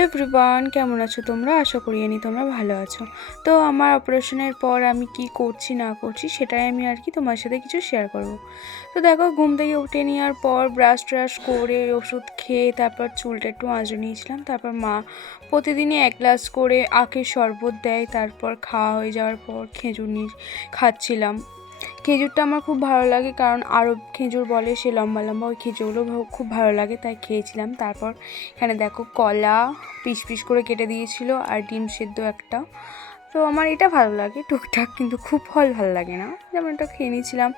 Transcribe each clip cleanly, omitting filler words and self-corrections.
Hello everyone, কেমন আছো তোমরা? আশা করি তোমরা ভালো আছো। তো আমার অপারেশনের পর আমি কি করছি না করছি সেটাই আমি আর কি তোমার সাথে কিছু শেয়ার করব। তো দেখো, ঘুম থেকে উঠে নেওয়ার পর ব্রাশ ট্রাশ করে ওষুধ খেয়ে তারপর চুলটা একটু আঁচড়ে নিয়েছিলাম। তারপর মা প্রতিদিনই 1 গ্লাস করে আখের শরবত দেয়, তারপর খাওয়া হয়ে যাওয়ার পর খেজুর খাচ্ছিলাম। খেজুরটা আমার খুব ভালো লাগে, কারণ আরব খেজুর বলে, সে লম্বা লম্বা, ওই খেজুরগুলো খুব ভালো লাগে, তাই খেয়েছিলাম। তারপর এখানে দেখো কলা পিস পিস করে কেটে দিয়েছিল আর ডিম সেদ্ধ একটা। তো আমার এটা ভালো লাগে টুকটাক, কিন্তু খুব ফল ভালো লাগে না, যেমন এটা খেয়ে নিয়েছিলাম।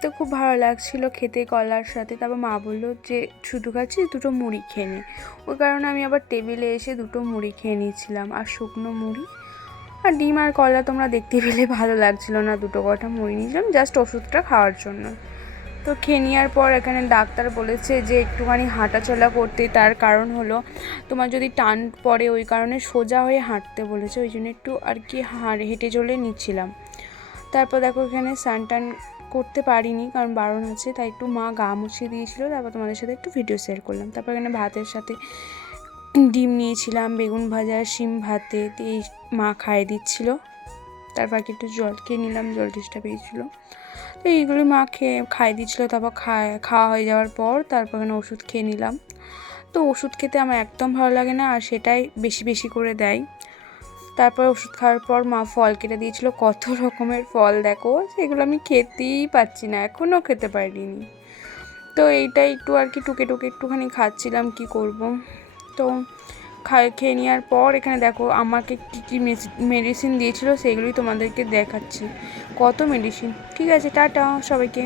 তো খুব ভালো লাগছিলো খেতে কলার সাথে। তারপর মা বললো যে শুধু খাচ্ছি, দুটো মুড়ি খেয়ে নি। ওই কারণে আমি আবার টেবিলে এসে দুটো মুড়ি খেয়ে নিয়েছিলাম, আর শুকনো মুড়ি আর ডিম আর কলা তোমরা দেখতে পেলে, ভালো লাগছিলো না, দুটো কটা মুড়ি নিয়েছিলাম জাস্ট ওষুধটা খাওয়ার জন্য। তো খেয়ে নেওয়ার পর এখানে ডাক্তার বলেছে যে একটুখানি হাঁটাচলা করতে, তার কারণ হলো তোমার যদি টান পড়ে, ওই কারণে সোজা হয়ে হাঁটতে বলেছে, ওই জন্য একটু আর কি হেঁটে চলে নিচ্ছিলাম। তারপর দেখো এখানে স্নান টান করতে পারিনি, কারণ বারণ আছে, তাই একটু মা গা মুছিয়ে দিয়েছিলো। তারপর তোমাদের সাথে একটু ভিডিও শেয়ার করলাম। তারপর এখানে ভাতের সাথে ডিম নিয়েছিলাম, বেগুন ভাজা, শিম ভাতে দিয়ে মা খাইয়ে দিচ্ছিলো। তারপর একটু জল খেয়ে নিলাম, জল টেস্টটা পেয়েছিলো। তো এইগুলি মা খাইয়ে দিচ্ছিলো। তারপর খাওয়া হয়ে যাওয়ার পর তারপর এখানে ওষুধ খেয়ে নিলাম। তো ওষুধ খেতে আমার একদম ভালো লাগে না, আর সেটাই বেশি বেশি করে দেয়। তারপর ওষুধ খাওয়ার পর মা ফল কেটে দিয়েছিলো, কত রকমের ফল দেখো, সেগুলো আমি খেতেই পাচ্ছি না, এখনও খেতে পারিনি। তো এইটাই একটু আর কি টুকে টুকে একটুখানি খাচ্ছিলাম, কি করব। তো খেয়ে নেওয়ার পর এখানে দেখো আমাকে কী কী মেডিসিন দিয়েছিলো সেগুলোই তোমাদেরকে দেখাচ্ছি, কত মেডিসিন। ঠিক আছে, টাটা সবাইকে।